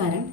നമസ്കാരം.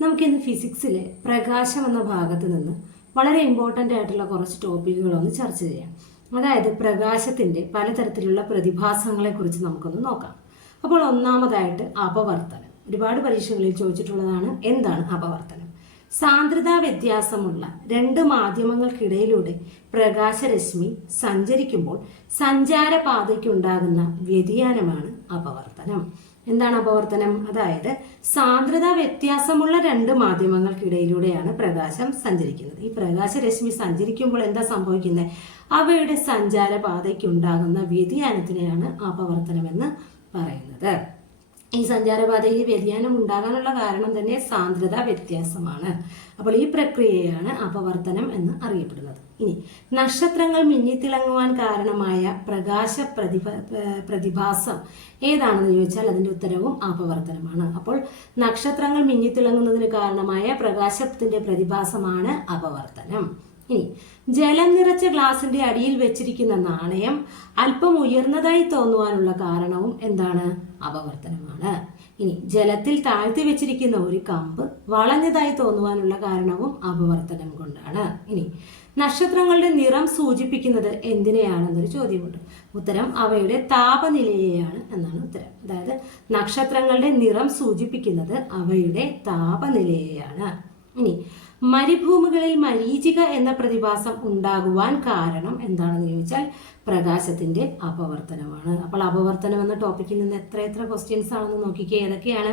നമുക്കിന്ന് ഫിസിക്സിലെ പ്രകാശം എന്ന ഭാഗത്ത് നിന്ന് വളരെ ഇമ്പോർട്ടന്റ് ആയിട്ടുള്ള കുറച്ച് ടോപ്പിക്കുകളൊന്ന് ചർച്ച ചെയ്യാം. അതായത് പ്രകാശത്തിന്റെ പലതരത്തിലുള്ള പ്രതിഭാസങ്ങളെക്കുറിച്ച് നമുക്കൊന്ന് നോക്കാം. അപ്പോൾ ഒന്നാമതായിട്ട് അപവർത്തനം. ഒരുപാട് പരീക്ഷകളിൽ ചോദിച്ചിട്ടുള്ളതാണ് എന്താണ് അപവർത്തനം? സാന്ദ്രതാ വ്യത്യാസമുള്ള രണ്ട് മാധ്യമങ്ങൾക്കിടയിലൂടെ പ്രകാശരശ്മി സഞ്ചരിക്കുമ്പോൾ സഞ്ചാരപാതയ്ക്കുണ്ടാകുന്ന വ്യതിയാനമാണ് അപവർത്തനം. എന്താണ് അപവർത്തനം? അതായത് സാന്ദ്രത വ്യത്യാസമുള്ള രണ്ട് മാധ്യമങ്ങൾക്കിടയിലൂടെയാണ് പ്രകാശം സഞ്ചരിക്കുന്നത്. ഈ പ്രകാശരശ്മി സഞ്ചരിക്കുമ്പോൾ എന്താ സംഭവിക്കുന്നത് അവയുടെ സഞ്ചാരപാതയ്ക്കുണ്ടാകുന്ന വ്യതിയാനത്തിനെയാണ് അപവർത്തനമെന്ന് പറയുന്നത്. ഈ സഞ്ചാരപാതയിൽ വ്യതിയാനം ഉണ്ടാകാനുള്ള കാരണം തന്നെ സാന്ദ്രത വ്യത്യാസമാണ്. അപ്പോൾ ഈ പ്രക്രിയയാണ് അപവർത്തനം എന്ന് അറിയപ്പെടുന്നത്. ഇനി നക്ഷത്രങ്ങൾ മിന്നിത്തിളങ്ങുവാൻ കാരണമായ പ്രകാശ പ്രതിഭ പ്രതിഭാസം ഏതാണെന്ന് ചോദിച്ചാൽ അതിന്റെ ഉത്തരവും അപവർത്തനമാണ്. അപ്പോൾ നക്ഷത്രങ്ങൾ മിന്നിത്തിളങ്ങുന്നതിന് കാരണമായ പ്രകാശത്തിന്റെ പ്രതിഭാസമാണ് അപവർത്തനം. ഇനി ജലം നിറച്ച ഗ്ലാസിന്റെ അടിയിൽ വെച്ചിരിക്കുന്ന നാണയം അല്പം ഉയർന്നതായി തോന്നുവാനുള്ള കാരണവും എന്താണ്? അപവർത്തനമാണ്. ഇനി ജലത്തിൽ താഴ്ത്തി വെച്ചിരിക്കുന്ന ഒരു കമ്പ് വളഞ്ഞതായി തോന്നുവാനുള്ള കാരണവും അപവർത്തനം കൊണ്ടാണ്. ഇനി നക്ഷത്രങ്ങളുടെ നിറം സൂചിപ്പിക്കുന്നത് എന്തിനെയാണെന്നൊരു ചോദ്യമുണ്ട്. ഉത്തരം അവയുടെ താപനിലയെയാണ് എന്നാണ് ഉത്തരം. അതായത് നക്ഷത്രങ്ങളുടെ നിറം സൂചിപ്പിക്കുന്നത് അവയുടെ താപനിലയെയാണ്. ഇനി മരുഭൂമികളിൽ മരീചിക എന്ന പ്രതിഭാസം ഉണ്ടാകുവാൻ കാരണം എന്താണെന്ന് ചോദിച്ചാൽ പ്രകാശത്തിന്റെ അപവർത്തനമാണ്. അപ്പോൾ അപവർത്തനം എന്ന ടോപ്പിക്കിൽ നിന്ന് എത്ര എത്ര ക്വസ്റ്റ്യൻസ് ആണെന്ന് നോക്കിക്കേ ഏതൊക്കെയാണ്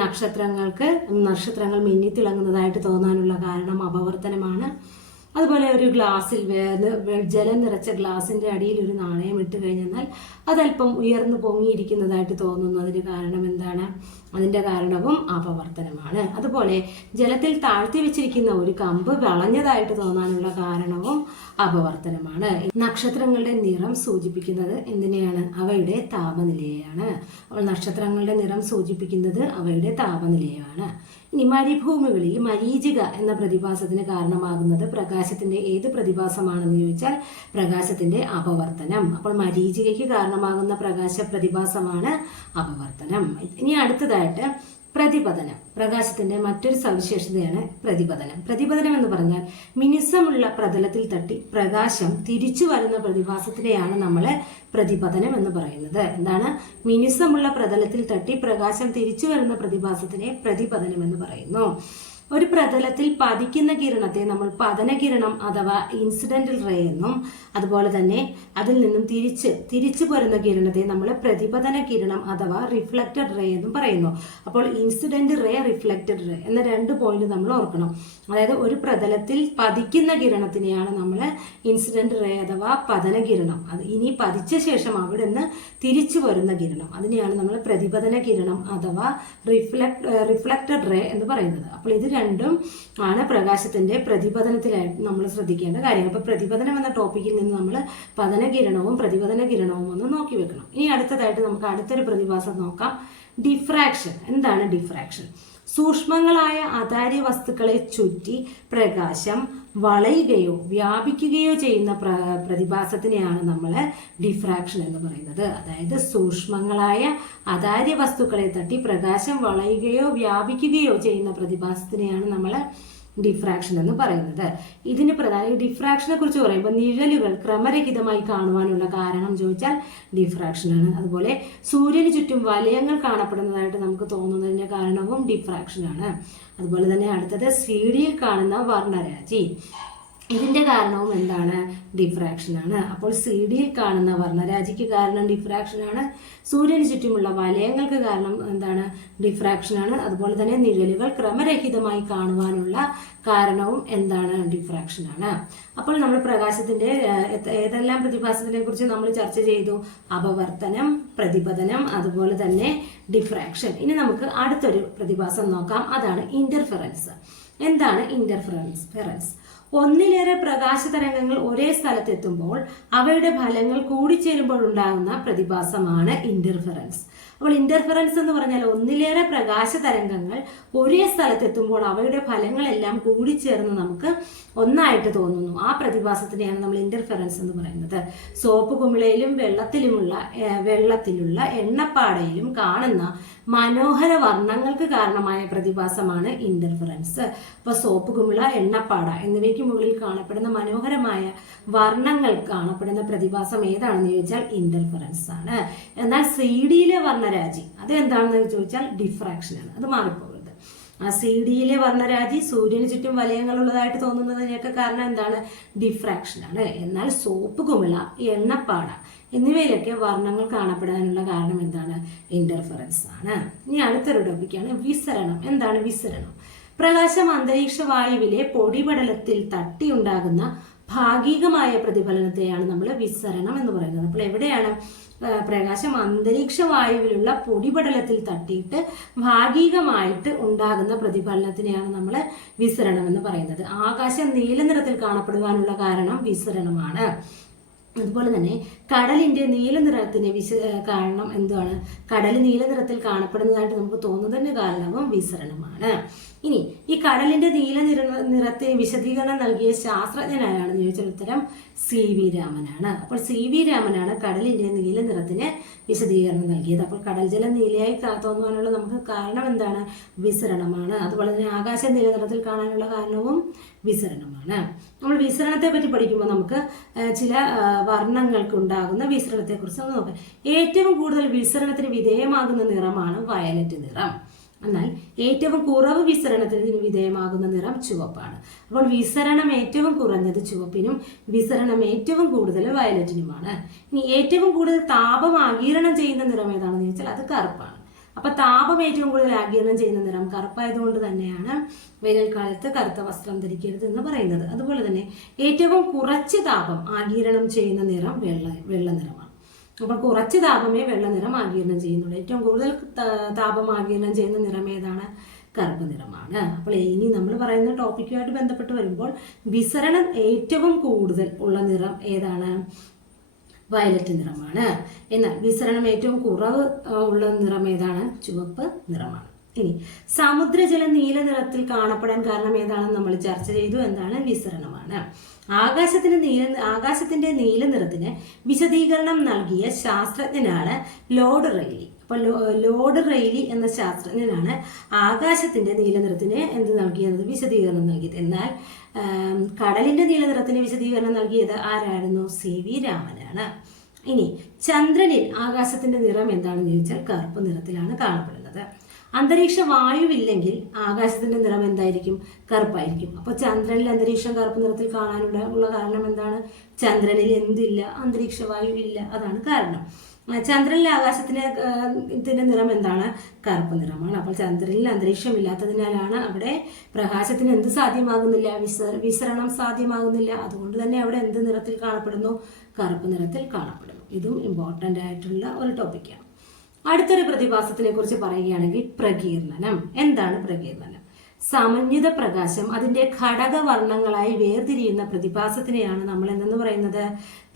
നക്ഷത്രങ്ങൾക്ക് നക്ഷത്രങ്ങൾ മിന്നിത്തിളങ്ങുന്നതായിട്ട് തോന്നാനുള്ള കാരണം അപവർത്തനമാണ്. അതുപോലെ ഒരു ഗ്ലാസ്സിൽ ജലം നിറച്ച ഗ്ലാസിന്റെ അടിയിൽ ഒരു നാണയം ഇട്ട് കഴിഞ്ഞാൽ അതല്പം ഉയർന്നു പൊങ്ങിയിരിക്കുന്നതായിട്ട് തോന്നുന്നു. അതിന് കാരണം എന്താണ്? അതിന്റെ കാരണവും അപവർത്തനമാണ്. അതുപോലെ ജലത്തിൽ താഴ്ത്തി വെച്ചിരിക്കുന്ന ഒരു കമ്പ് വളഞ്ഞതായിട്ട് തോന്നാനുള്ള കാരണവും അപവർത്തനമാണ്. നക്ഷത്രങ്ങളുടെ നിറം സൂചിപ്പിക്കുന്നത് എന്തിനെയാണ്? അവയുടെ താപനിലയെയാണ്. അപ്പോൾ നക്ഷത്രങ്ങളുടെ നിറം സൂചിപ്പിക്കുന്നത് അവയുടെ താപനിലയാണ് ഇനി മരുഭൂമികളിൽ മരീചിക എന്ന പ്രതിഭാസത്തിന് കാരണമാകുന്നത് പ്രകാശത്തിന്റെ ഏത് പ്രതിഭാസമാണെന്ന് ചോദിച്ചാൽ പ്രകാശത്തിന്റെ അപവർത്തനം. അപ്പോൾ മരീചികയ്ക്ക് കാരണമാകുന്ന പ്രകാശ പ്രതിഭാസമാണ് അപവർത്തനം. ഇനി അടുത്തതായിട്ട് പ്രതിപതനം പ്രകാശത്തിന്റെ മറ്റൊരു സവിശേഷതയാണ് പ്രതിപതനം പ്രതിപതനം എന്ന് പറഞ്ഞാൽ മിനുസമുള്ള പ്രതലത്തിൽ തട്ടി പ്രകാശം തിരിച്ചു വരുന്ന പ്രതിഭാസത്തിനെയാണ് നമ്മൾ പ്രതിപതനം എന്ന് പറയുന്നത്. എന്താണ്? മിനുസമുള്ള പ്രതലത്തിൽ തട്ടി പ്രകാശം തിരിച്ചു വരുന്ന പ്രതിഭാസത്തിനെ പ്രതിപതനം എന്ന് പറയുന്നു. ഒരു പ്രതലത്തിൽ പതിക്കുന്ന കിരണത്തെ നമ്മൾ പതനകിരണം അഥവാ ഇൻസിഡന്റൽ റേ എന്നും അതുപോലെ തന്നെ അതിൽ നിന്നും തിരിച്ച് തിരിച്ചു പോരുന്ന കിരണത്തെ നമ്മൾ പ്രതിപതന കിരണം അഥവാ റിഫ്ലക്റ്റഡ് റേ എന്നും പറയുന്നു. അപ്പോൾ ഇൻസിഡന്റ് റേ റിഫ്ലക്റ്റഡ് റേ എന്ന രണ്ട് പോയിന്റ് നമ്മൾ ഓർക്കണം. അതായത് ഒരു പ്രതലത്തിൽ പതിക്കുന്ന കിരണത്തിനെയാണ് നമ്മൾ ഇൻസിഡന്റ് റേ അഥവാ പതന കിരണം. അത് ഇനി പതിച്ച ശേഷം അവിടെ നിന്ന് തിരിച്ചു വരുന്ന കിരണം. അതിനെയാണ് നമ്മൾ പ്രതിപതന കിരണം അഥവാ റിഫ്ലക്ട് റിഫ്ലക്റ്റഡ് റേ എന്ന് പറയുന്നത്. അപ്പോൾ ഇത് രണ്ടും ആണ് പ്രകാശത്തിന്റെ പ്രതിപതനത്തിലായിട്ട് നമ്മൾ ശ്രദ്ധിക്കേണ്ട കാര്യങ്ങൾ. അപ്പൊ പ്രതിപതനം എന്ന ടോപ്പിക്കിൽ നിന്ന് നമ്മൾ പതനകിരണവും പ്രതിപതന കിരണവും ഒന്ന് നോക്കി വെക്കണം. ഇനി അടുത്തതായിട്ട് നമുക്ക് അടുത്തൊരു പ്രതിഭാസം നോക്കാം. ഡിഫ്രാക്ഷൻ എന്താണ് ഡിഫ്രാക്ഷൻ സൂക്ഷ്മങ്ങളായ അതാര്യ വസ്തുക്കളെ ചുറ്റി പ്രകാശം വളയുകയോ വ്യാപിക്കുകയോ ചെയ്യുന്ന പ്ര പ്രതിഭാസത്തിനെയാണ് നമ്മൾ ഡിഫ്രാക്ഷൻ എന്ന് പറയുന്നത്. അതായത് സൂക്ഷ്മങ്ങളായ അതാര്യ വസ്തുക്കളെ തട്ടി പ്രകാശം വളയുകയോ വ്യാപിക്കുകയോ ചെയ്യുന്ന പ്രതിഭാസത്തിനെയാണ് നമ്മൾ ഡിഫ്രാക്ഷൻ എന്ന് പറയുന്നത്. ഇതിന് പ്രധാന ഡിഫ്രാക്ഷനെ കുറിച്ച് പറയുമ്പോൾ നിഴലുകൾ ക്രമരഹിതമായി കാണുവാനുള്ള കാരണം ചോദിച്ചാൽ ഡിഫ്രാക്ഷനാണ് അതുപോലെ സൂര്യന് ചുറ്റും വലയങ്ങൾ കാണപ്പെടുന്നതായിട്ട് നമുക്ക് തോന്നുന്നതിന്റെ കാരണവും ഡിഫ്രാക്ഷനാണ് അതുപോലെ തന്നെ അടുത്തത് സി ഡിയിൽ കാണുന്ന വർണരാജി ഇതിന്റെ കാരണവും എന്താണ്? ഡിഫ്രാക്ഷൻ ആണ്. അപ്പോൾ സി ഡിയിൽ കാണുന്ന വർണരാജിക്ക് കാരണം ഡിഫ്രാക്ഷൻ ആണ്. സൂര്യന് ചുറ്റുമുള്ള വലയങ്ങൾക്ക് കാരണം എന്താണ്? ഡിഫ്രാക്ഷൻ ആണ്. അതുപോലെ തന്നെ നിഴലുകൾ ക്രമരഹിതമായി കാണുവാനുള്ള കാരണവും എന്താണ്? ഡിഫ്രാക്ഷൻ ആണ്. അപ്പോൾ നമ്മൾ പ്രകാശത്തിന്റെ ഏതെല്ലാം പ്രതിഭാസത്തിനെ കുറിച്ച് നമ്മൾ ചർച്ച ചെയ്തു? അപവർത്തനം പ്രതിപതനം അതുപോലെ തന്നെ ഡിഫ്രാക്ഷൻ ഇനി നമുക്ക് അടുത്തൊരു പ്രതിഭാസം നോക്കാം. അതാണ് ഇന്റർഫെറൻസ് എന്താണ് ഇന്റർഫറൻസ് ഫെറൻസ് ഒന്നിലേറെ പ്രകാശ തരംഗങ്ങൾ ഒരേ സ്ഥലത്തെത്തുമ്പോൾ അവയുടെ ഫലങ്ങൾ കൂടിച്ചേരുമ്പോൾ ഉണ്ടാകുന്ന പ്രതിഭാസമാണ് ഇന്റർഫറൻസ് അപ്പോൾ ഇന്റർഫറൻസ് എന്ന് പറഞ്ഞാൽ ഒന്നിലേറെ പ്രകാശ തരംഗങ്ങൾ ഒരേ സ്ഥലത്തെത്തുമ്പോൾ അവയുടെ ഫലങ്ങളെല്ലാം കൂടിച്ചേർന്ന് നമുക്ക് ഒന്നായിട്ട് തോന്നുന്നു. ആ പ്രതിഭാസത്തിനെയാണ് നമ്മൾ ഇന്റർഫറൻസ് എന്ന് പറയുന്നത്. സോപ്പ് കുമിളയിലും വെള്ളത്തിലുമുള്ള വെള്ളത്തിലുള്ള എണ്ണപ്പാടയിലും കാണുന്ന മനോഹര വർണങ്ങൾക്ക് കാരണമായ പ്രതിഭാസമാണ് ഇന്റർഫറൻസ് ഇപ്പൊ സോപ്പ് കുമിള എണ്ണപ്പാട എന്നിവയ്ക്ക് മുകളിൽ കാണപ്പെടുന്ന മനോഹരമായ വർണങ്ങൾ കാണപ്പെടുന്ന പ്രതിഭാസം ഏതാണെന്ന് ചോദിച്ചാൽ ഇന്റർഫറൻസ് ആണ്. എന്നാൽ സി ഡിയിലെ വർണരാജി അത് എന്താണെന്ന് ചോദിച്ചാൽ ഡിഫ്രാക്ഷൻ ആണ്. അത് മാറിപ്പോകരുത് ആ സി ഡിയിലെ വർണരാജി സൂര്യന് ചുറ്റും വലയങ്ങളുള്ളതായിട്ട് തോന്നുന്നതിനൊക്കെ കാരണം എന്താണ്? ഡിഫ്രാക്ഷൻ ആണ്. എന്നാൽ സോപ്പ് കുമിള എണ്ണപ്പാട എന്നിവയിലൊക്കെ വർണങ്ങൾ കാണപ്പെടാനുള്ള കാരണം എന്താണ്? ഇന്റർഫറൻസ് ആണ്. ഇനി അടുത്തൊരു ടോപ്പിക്കാണ് വിസരണം. എന്താണ് വിസരണം? പ്രകാശം അന്തരീക്ഷ വായുവിലെ പൊടിപടലത്തിൽ തട്ടിയുണ്ടാകുന്ന ഭാഗികമായ പ്രതിഫലനത്തെയാണ് നമ്മൾ വിസരണം എന്ന് പറയുന്നത്. അപ്പോൾ എവിടെയാണ് പ്രകാശം അന്തരീക്ഷ വായുവിലുള്ള പൊടിപടലത്തിൽ തട്ടിയിട്ട് ഭാഗികമായിട്ട് ഉണ്ടാകുന്ന പ്രതിഫലനത്തിനെയാണ് നമ്മൾ വിസരണം എന്ന് പറയുന്നത്. ആകാശം നീല നിറത്തിൽ കാണപ്പെടുവാനുള്ള കാരണം വിസരണമാണ്. അതുപോലെ തന്നെ കടലിന്റെ നീല നിറത്തിന് വിശ കാരണം എന്താണ്? കടൽ നീല നിറത്തിൽ കാണപ്പെടുന്നതായിട്ട് നമുക്ക് തോന്നുന്നതിന് കാരണവും വിസരണമാണ്. ഇനി ഈ കടലിന്റെ നീല നിറ നിറത്തെ വിശദീകരണം നൽകിയ ശാസ്ത്രജ്ഞനാരാണെന്ന് ചോദിച്ചാൽ ഉത്തരം സി വി രാമനാണ്. അപ്പോൾ സി വി രാമനാണ് കടലിന്റെ നീല നിറത്തിന് വിശദീകരണം നൽകിയത്. അപ്പോൾ കടൽ ജലം നീലയായി തോന്നുവാനുള്ള നമുക്ക് കാരണം എന്താണ്? വിസരണമാണ്. അതുപോലെ തന്നെ ആകാശ നീല നിറത്തിൽ കാണാനുള്ള കാരണവും വിസരണമാണ്. നമ്മൾ വിസരണത്തെ പറ്റി പഠിക്കുമ്പോൾ നമുക്ക് ചില വർണങ്ങൾക്ക് ഉണ്ടാകുന്ന വിസരണത്തെ കുറിച്ച് ഒന്ന് നോക്കാം. ഏറ്റവും കൂടുതൽ വിസരണത്തിന് വിധേയമാകുന്ന നിറമാണ് വയലറ്റ് നിറം. എന്നാൽ ഏറ്റവും കുറവ് വിസരണത്തിന് വിധേയമാകുന്ന നിറം ചുവപ്പാണ്. അപ്പോൾ വിസരണം ഏറ്റവും കുറഞ്ഞത് ചുവപ്പിനും വിസരണം ഏറ്റവും കൂടുതൽ വയലറ്റിനുമാണ്. ഇനി ഏറ്റവും കൂടുതൽ താപം ആഗീരണം ചെയ്യുന്ന നിറം ഏതാണെന്ന് ചോദിച്ചാൽ അത് കറുപ്പാണ്. അപ്പൊ താപം ഏറ്റവും കൂടുതൽ ആഗീരണം ചെയ്യുന്ന നിറം കറുപ്പായതുകൊണ്ട് തന്നെയാണ് വേനൽക്കാലത്ത് കറുത്ത വസ്ത്രം ധരിക്കരുത് എന്ന് പറയുന്നത്. അതുപോലെ തന്നെ ഏറ്റവും കുറച്ച് താപം ആഗീരണം ചെയ്യുന്ന നിറം വെള്ള വെള്ള നിറമാണ്. അപ്പോൾ കുറച്ച് താപമേ വെള്ള നിറം ആഗീരണം ചെയ്യുന്നുള്ളൂ. ഏറ്റവും കൂടുതൽ താപം ആഗീരണം ചെയ്യുന്ന നിറം ഏതാണ്? കറുപ്പ് നിറമാണ്. അപ്പോൾ ഇനി നമ്മൾ പറയുന്ന ടോപ്പിക്കുമായിട്ട് ബന്ധപ്പെട്ട് വരുമ്പോൾ വിസരണം ഏറ്റവും കൂടുതൽ ഉള്ള നിറം ഏതാണ്? വയലറ്റ് നിറമാണ്. എന്നാൽ വിസരണം ഏറ്റവും കുറവ് ഉള്ള നിറം ഏതാണ്? ചുവപ്പ് നിറമാണ്. ഇനി സമുദ്രജലം നീല നിറത്തിൽ കാണപ്പെടാൻ കാരണം ഏതാണെന്ന് നമ്മൾ ചർച്ച ചെയ്തു. എന്താണ്? വിസരണമാണ് ആകാശത്തിന് നീല ആകാശത്തിന്റെ നീല നിറത്തിന് വിശദീകരണം നൽകിയ ശാസ്ത്രജ്ഞനാണ് ലോർഡ് റെയ്ലി. അപ്പോൾ ലോർഡ് റെയ്ലി എന്ന ശാസ്ത്രജ്ഞനാണ് ആകാശത്തിന്റെ നീല നിറത്തിന് എന്ത് നൽകിയത്? വിശദീകരണം നൽകിയത്. എന്നാൽ ആം, കടലിന്റെ നീല നിറത്തിന് വിശദീകരണം നൽകിയത് ആരായിരുന്നു? സി വി രാമനാണ്. ഇനി ചന്ദ്രനിൽ ആകാശത്തിന്റെ നിറം എന്താണെന്ന് ചോദിച്ചാൽ കറുപ്പ് നിറത്തിലാണ് കാണപ്പെടുന്നത്. അന്തരീക്ഷ വായുവില്ലെങ്കിൽ ആകാശത്തിന്റെ നിറം എന്തായിരിക്കും? കറുപ്പായിരിക്കും. അപ്പോൾ ചന്ദ്രനിൽ അന്തരീക്ഷം കറുപ്പ് നിറത്തിൽ കാണാനുള്ള കാരണം എന്താണ്? ചന്ദ്രനിൽ എന്തില്ല? അന്തരീക്ഷ വായു ഇല്ല. അതാണ് കാരണം. ചന്ദ്രനിലെ ആകാശത്തിന് നിറം എന്താണ്? കറുപ്പ് നിറമാണ്. അപ്പോൾ ചന്ദ്രനിൽ അന്തരീക്ഷം ഇല്ലാത്തതിനാലാണ് അവിടെ പ്രകാശത്തിന് എന്ത് സാധ്യമാകുന്നില്ല? വിസ വിസരണം സാധ്യമാകുന്നില്ല. അതുകൊണ്ട് തന്നെ അവിടെ എന്ത് നിറത്തിൽ കാണപ്പെടുന്നു? കറുപ്പ് നിറത്തിൽ കാണപ്പെടുന്നു. ഇതും ഇമ്പോർട്ടന്റ് ആയിട്ടുള്ള ഒരു ടോപ്പിക്കാണ് അടുത്തൊരു പ്രതിഭാസത്തിനെ കുറിച്ച് പറയുകയാണെങ്കിൽ പ്രകീർണനം. എന്താണ് പ്രകീർണനം? സമന്വിത പ്രകാശം അതിന്റെ ഘടകവർണങ്ങളായി വേർതിരിയുന്ന പ്രതിഭാസത്തിനെയാണ് നമ്മൾ എന്തെന്ന് പറയുന്നത്?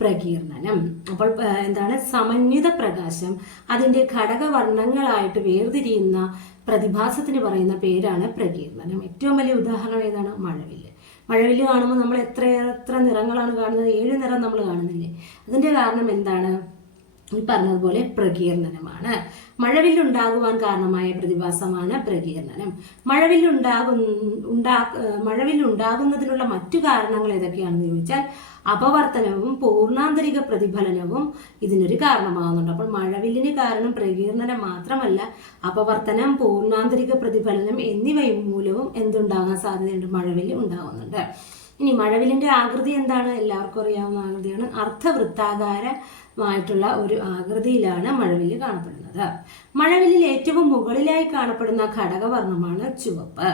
പ്രകീർണനം. അപ്പോൾ എന്താണ്? സമന്വിത പ്രകാശം അതിന്റെ ഘടകവർണങ്ങളായിട്ട് വേർതിരിയുന്ന പ്രതിഭാസത്തിന് പറയുന്ന പേരാണ് പ്രകീർണനം. ഏറ്റവും വലിയ ഉദാഹരണം ഏതാണ്? മഴവില്ല്. മഴവില്ല് കാണുമ്പോൾ നമ്മൾ എത്ര എത്ര നിറങ്ങളാണ് കാണുന്നത്? ഏഴ് നിറം നമ്മൾ കാണുന്നില്ലേ? അതിന്റെ കാരണം എന്താണ്? ഈ പറഞ്ഞതുപോലെ പ്രകീർണനമാണ്. മഴവില്ലുണ്ടാകുവാൻ കാരണമായ പ്രതിഭാസമാണ് പ്രകീർണനം. മഴവില്ലുണ്ടാകും ഉണ്ടാ മഴവില്ലുണ്ടാകുന്നതിനുള്ള മറ്റു കാരണങ്ങൾ ഏതൊക്കെയാണെന്ന് ചോദിച്ചാൽ അപവർത്തനവും പൂർണാന്തരിക പ്രതിഫലനവും ഇതിനൊരു കാരണമാകുന്നുണ്ട്. അപ്പോൾ മഴവില്ലിന് കാരണം പ്രകീർണനം മാത്രമല്ല അപവർത്തനം പൂർണാന്തരിക പ്രതിഫലനം എന്നിവയും മൂലവും എന്തുണ്ടാകാൻ സാധ്യതയുണ്ട്? മഴവില്ല് ഉണ്ടാകുന്നുണ്ട്. ഇനി മഴവില്ലിന്റെ ആകൃതി എന്താണ്? എല്ലാവർക്കും അറിയാവുന്ന ആകൃതിയാണ്. അർദ്ധവൃത്താകാരമായിട്ടുള്ള ഒരു ആകൃതിയിലാണ് മഴവില്ല് കാണപ്പെടുന്നത്. മഴവില്ലിൽ ഏറ്റവും മുകളിലായി കാണപ്പെടുന്ന ഘടകവർണമാണ് ചുവപ്പ്.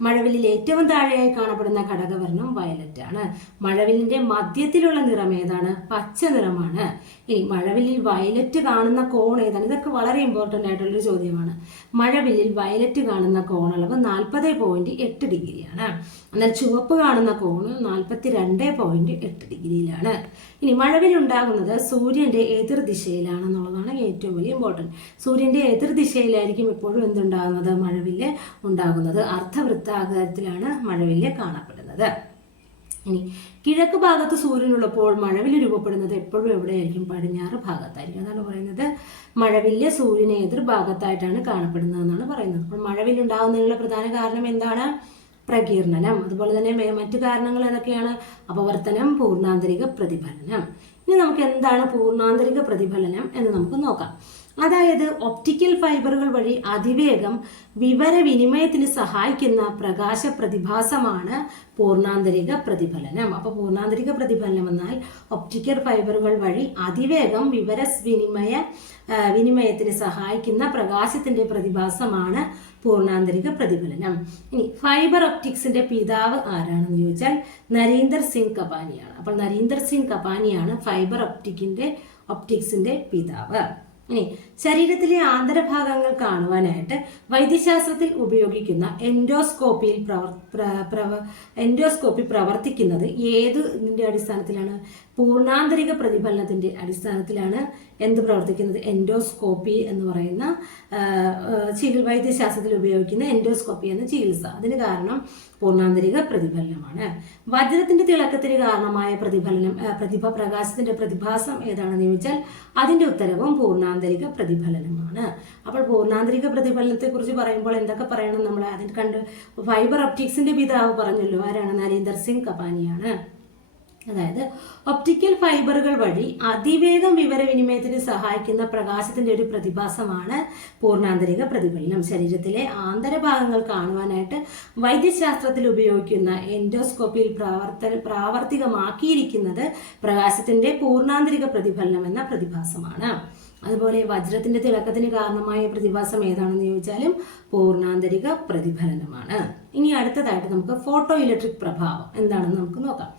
മഴവില്ലിൽ ഏറ്റവും താഴെയായി കാണപ്പെടുന്ന ഘടകവർണം വയലറ്റ് ആണ്. മഴവില്ലിന്റെ മധ്യത്തിലുള്ള നിറം ഏതാണ്? പച്ച നിറമാണ്. ഇനി മഴവില്ലിൽ വയലറ്റ് കാണുന്ന കോൺ ഏതാണ്? ഇതൊക്കെ വളരെ ഇമ്പോർട്ടന്റ് ആയിട്ടുള്ളൊരു ചോദ്യമാണ്. മഴവില്ലിൽ വയലറ്റ് കാണുന്ന കോണളവ് നാൽപ്പത് പോയിന്റ് എട്ട് ഡിഗ്രിയാണ് എന്നാൽ ചുവപ്പ് കാണുന്ന കോണ് നാൽപ്പത്തി രണ്ട് പോയിന്റ് എട്ട് ഡിഗ്രിയിലാണ് ഇനി മഴവിൽ ഉണ്ടാകുന്നത് സൂര്യന്റെ എതിർ ദിശയിലാണെന്നുള്ളതാണ് ഏറ്റവും വലിയ ഇമ്പോർട്ടന്റ് സൂര്യന്റെ എതിർ ദിശയിലായിരിക്കും എപ്പോഴും എന്തുണ്ടാകുന്നത്? മഴവില്ല് ഉണ്ടാകുന്നത്. അർദ്ധവൃത്താകാരത്തിലാണ് മഴവില്ല് കാണപ്പെടുന്നത്. ഇനി കിഴക്ക് ഭാഗത്ത് സൂര്യനുള്ളപ്പോൾ മഴവിൽ രൂപപ്പെടുന്നത് എപ്പോഴും എവിടെയായിരിക്കും? പടിഞ്ഞാറ് ഭാഗത്തായിരിക്കും. അതാണ് പറയുന്നത്. മഴവില്ല് സൂര്യനെ കാണപ്പെടുന്നത് എന്നാണ് പറയുന്നത്. അപ്പോൾ മഴവില്ലുണ്ടാകുന്നതിനുള്ള പ്രധാന കാരണം എന്താണ്? പ്രകീർണനം. അതുപോലെ തന്നെ മറ്റു കാരണങ്ങൾ ഏതൊക്കെയാണ്? അപവർത്തനം പൂർണാന്തരിക പ്രതിഫലനം. ഇനി നമുക്ക് എന്താണ് പൂർണാന്തരിക പ്രതിഫലനം എന്ന് നമുക്ക് നോക്കാം. അതായത് ഒപ്റ്റിക്കൽ ഫൈബറുകൾ വഴി അതിവേഗം വിവരവിനിമയത്തിന് സഹായിക്കുന്ന പ്രകാശ പ്രതിഭാസമാണ് പൂർണാന്തരിക പ്രതിഫലനം. അപ്പോൾ പൂർണാന്തരിക പ്രതിഫലനം എന്നാൽ ഒപ്റ്റിക്കൽ ഫൈബറുകൾ വഴി അതിവേഗം വിവര വിനിമയ വിനിമയത്തിന് സഹായിക്കുന്ന പ്രകാശത്തിന്റെ പ്രതിഭാസമാണ് പൂർണാന്തരിക പ്രതിഫലനം. ഇനി ഫൈബർ ഒപ്റ്റിക്സിന്റെ പിതാവ് ആരാണെന്ന് ചോദിച്ചാൽ നരീന്ദർ സിംഗ് കപാനിയാണ്. അപ്പോൾ നരീന്ദർ സിംഗ് കപാനിയാണ് ഫൈബർ ഒപ്റ്റിക്കിന്റെ ഒപ്റ്റിക്സിന്റെ പിതാവ്. ഇനി ശരീരത്തിലെ ആന്തരഭാഗങ്ങൾ കാണുവാനായിട്ട് വൈദ്യശാസ്ത്രത്തിൽ ഉപയോഗിക്കുന്ന എൻഡോസ്കോപ്പിയിൽ പ്രവർ പ്ര- പ്രവ എൻഡോസ്കോപ്പി പ്രവർത്തിക്കുന്നത് ഏത് ഇതിന്റെ അടിസ്ഥാനത്തിലാണ്? പൂർണാന്തരിക പ്രതിഫലനത്തിന്റെ അടിസ്ഥാനത്തിലാണ് എന്ത് പ്രവർത്തിക്കുന്നത്? എൻഡോസ്കോപ്പി എന്ന് പറയുന്ന ചികിൽ വൈദ്യശാസ്ത്രത്തിൽ ഉപയോഗിക്കുന്ന എൻഡോസ്കോപ്പി എന്ന ചികിത്സ. അതിന് കാരണം പൂർണാന്തരിക പ്രതിഫലനമാണ്. വജ്രത്തിന്റെ തിളക്കത്തിന് കാരണമായ പ്രതിഫലനം പ്രതിഭ പ്രകാശത്തിന്റെ പ്രതിഭാസം ഏതാണെന്ന് ചോദിച്ചാൽ അതിന്റെ ഉത്തരവും പൂർണാന്തരിക പ്രതിഫലനമാണ്. അപ്പോൾ പൂർണാന്തരിക പ്രതിഫലനത്തെ കുറിച്ച് പറയുമ്പോൾ എന്തൊക്കെ പറയണം നമ്മൾ? അതിന് കണ്ട് ഫൈബർ ഒപ്റ്റിക്സിന്റെ പിതാവ് പറഞ്ഞല്ലോ ആരാണ്? നരീന്ദർ സിംഗ് കപാനിയാണ്. അതായത് ഒപ്റ്റിക്കൽ ഫൈബറുകൾ വഴി അതിവേഗം വിവരവിനിമയത്തിന് സഹായിക്കുന്ന പ്രകാശത്തിന്റെ ഒരു പ്രതിഭാസമാണ് പൂർണാന്തരിക പ്രതിഫലനം. ശരീരത്തിലെ ആന്തരഭാഗങ്ങൾ കാണുവാനായിട്ട് വൈദ്യശാസ്ത്രത്തിൽ ഉപയോഗിക്കുന്ന എൻഡോസ്കോപ്പിയിൽ പ്രാവർത്തന പ്രാവർത്തികമാക്കിയിരിക്കുന്നത് പ്രകാശത്തിന്റെ പൂർണാന്തരിക പ്രതിഫലനം എന്ന പ്രതിഭാസമാണ്. അതുപോലെ വജ്രത്തിന്റെ തിളക്കത്തിന് കാരണമായ പ്രതിഭാസം ഏതാണെന്ന് ചോദിച്ചാലും പൂർണാന്തരിക പ്രതിഫലനമാണ്. ഇനി അടുത്തതായിട്ട് നമുക്ക് ഫോട്ടോ ഇലക്ട്രിക് പ്രഭാവം എന്താണെന്ന് നമുക്ക് നോക്കാം.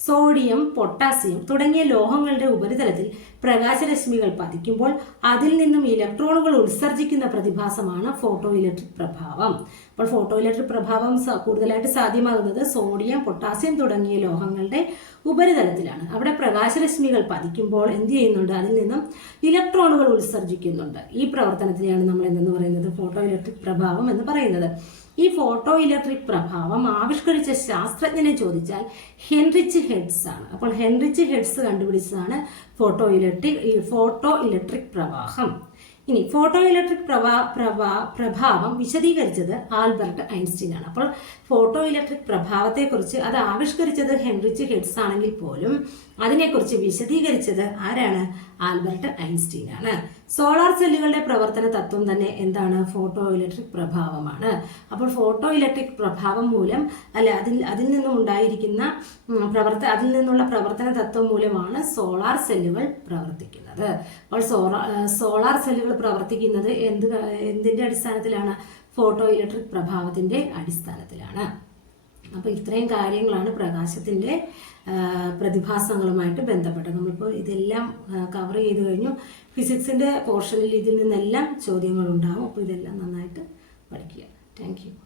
സോഡിയം പൊട്ടാസ്യം തുടങ്ങിയ ലോഹങ്ങളുടെ ഉപരിതലത്തിൽ പ്രകാശരശ്മികൾ പതിക്കുമ്പോൾ അതിൽ നിന്നും ഇലക്ട്രോണുകൾ ഉത്സർജിക്കുന്ന പ്രതിഭാസമാണ് ഫോട്ടോ ഇലക്ട്രിക് പ്രഭാവം. അപ്പോൾ ഫോട്ടോ ഇലക്ട്രിക് പ്രഭാവം കൂടുതലായിട്ട് സാധ്യമാകുന്നത് സോഡിയം പൊട്ടാസ്യം തുടങ്ങിയ ലോഹങ്ങളുടെ ഉപരിതലത്തിലാണ്. അവിടെ പ്രകാശരശ്മികൾ പതിക്കുമ്പോൾ എന്ത് ചെയ്യുന്നുണ്ട്? അതിൽ നിന്നും ഇലക്ട്രോണുകൾ ഉത്സർജിക്കുന്നുണ്ട്. ഈ പ്രവർത്തനത്തിനെയാണ് നമ്മൾ എന്തെന്ന് പറയുന്നത്? ഫോട്ടോ ഇലക്ട്രിക് പ്രഭാവം എന്ന് പറയുന്നത്. ഈ ഫോട്ടോ ഇലക്ട്രിക് പ്രഭാവം ആവിഷ്കരിച്ച ശാസ്ത്രജ്ഞനെ ചോദിച്ചാൽ ഹെൻറിച്ച് ഹെഡ്സ് ആണ്. അപ്പോൾ ഹെൻറിച്ച് ഹെഡ്സ് കണ്ടുപിടിച്ചതാണ് ഫോട്ടോ ഇലക്ട്രിക് ഫോട്ടോ ഇലക്ട്രിക് പ്രവാഹം. ഇനി ഫോട്ടോ ഇലക്ട്രിക് പ്രവാ പ്രഭാ പ്രഭാവം വിശദീകരിച്ചത് ആൽബർട്ട് ഐൻസ്റ്റീൻ ആണ് അപ്പോൾ ഫോട്ടോ ഇലക്ട്രിക് പ്രഭാവത്തെക്കുറിച്ച് അത് ആവിഷ്കരിച്ചത് ഹെൻറിച്ച് ഹെഡ്സ് ആണെങ്കിൽ പോലും അതിനെക്കുറിച്ച് വിശദീകരിച്ചത് ആരാണ്? ആൽബർട്ട് ഐൻസ്റ്റീൻ ആണ് സോളാർ സെല്ലുകളുടെ പ്രവർത്തന തത്വം തന്നെ എന്താണ്? ഫോട്ടോ ഇലക്ട്രിക് പ്രഭാവമാണ്. അപ്പോൾ ഫോട്ടോ ഇലക്ട്രിക് പ്രഭാവം മൂലം അല്ല അതിൽ അതിൽ നിന്നും ഉണ്ടായിരിക്കുന്ന പ്രവർത്ത അതിൽ നിന്നുള്ള പ്രവർത്തന തത്വം മൂലമാണ് സോളാർ സെല്ലുകൾ പ്രവർത്തിക്കുന്നത്. അപ്പോൾ സോളാർ സെല്ലുകൾ പ്രവർത്തിക്കുന്നത് എന്ത് എന്തിന്റെ അടിസ്ഥാനത്തിലാണ്? ഫോട്ടോ ഇലക്ട്രിക് പ്രഭാവത്തിന്റെ അടിസ്ഥാനത്തിലാണ്. അപ്പോൾ ഇത്രയും കാര്യങ്ങളാണ് പ്രകാശത്തിന്റെ ആ, പ്രതിഭാസങ്ങളുമായിട്ട് ബന്ധപ്പെട്ടത്. നമ്മളിപ്പോൾ ഇതെല്ലാം കവർ ചെയ്ത് കഴിഞ്ഞു. ഫിസിക്സിന്റെ പോർഷനിൽ ഇതിൽ നിന്നെല്ലാം ചോദ്യങ്ങൾ ഉണ്ടാകും അപ്പോൾ ഇതെല്ലാം നന്നായിട്ട് പഠിക്കുക. താങ്ക്